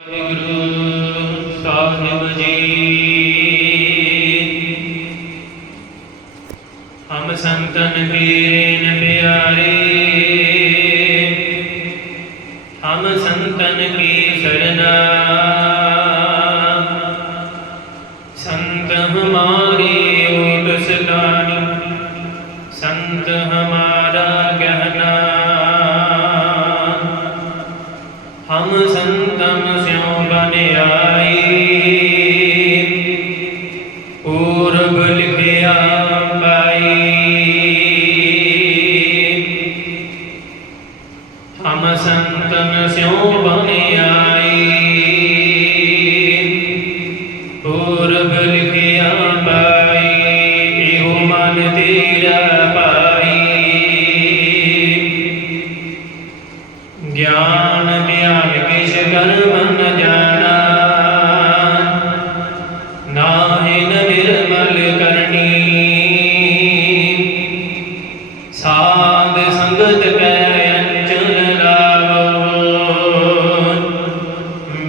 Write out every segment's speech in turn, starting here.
ਵਾਹਿਗੁਰੂ ਸਾਹਿਬ ਜੀ। ਸੰਤਨ ਕੀ ਤਨ ਸਿਉ ਬਣੇ ਆਈ। ਪੂਰਬ ਲਿਖਿਆ ਪਾਈ, ਇਹੋ ਮਨ ਤੇਰਾ ਪਾਈ। ਗਿਆਨ ਧਿਆਨ ਕਿਛ ਕਰਮ ਨ ਜਾਣਾ ਨਾਹਿਨ ਨਿਰਮਲ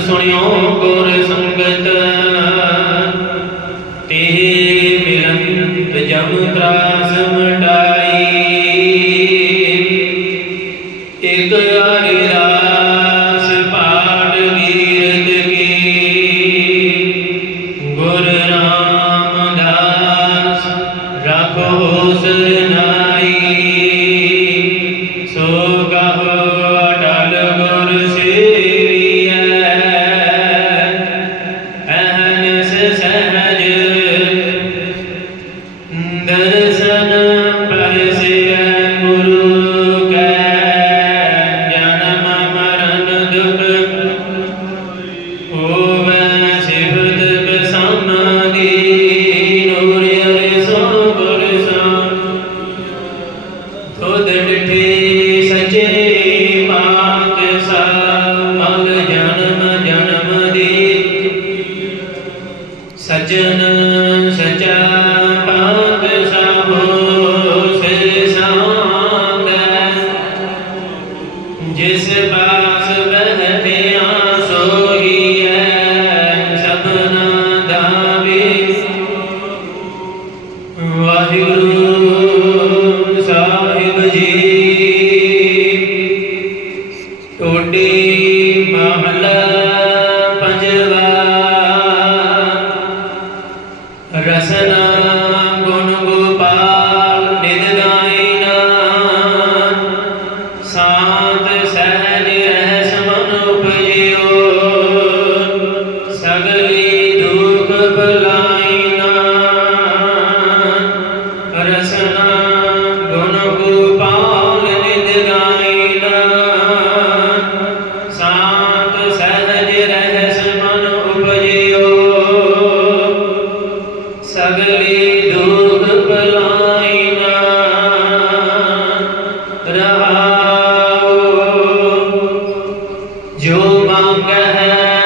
ਸੁਣਿਓ ਗੁਰ ਸੰਗਤ। ਤੇ ਮਿਲਨ ਤਜਮ ਤਰਾਸ ਮਣ ਜਿਸ ਪਾਸ ਬਹਿਤਿਆ ਸੋਈ ਹੈ ਦਾ ਵਾਹਿਗੁਰੂ ਮੰਗ ਹੈ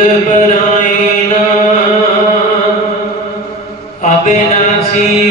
ਬਿੰਦ ਪਰਾਇਨਾ ਅਬਿਨਾਸੀ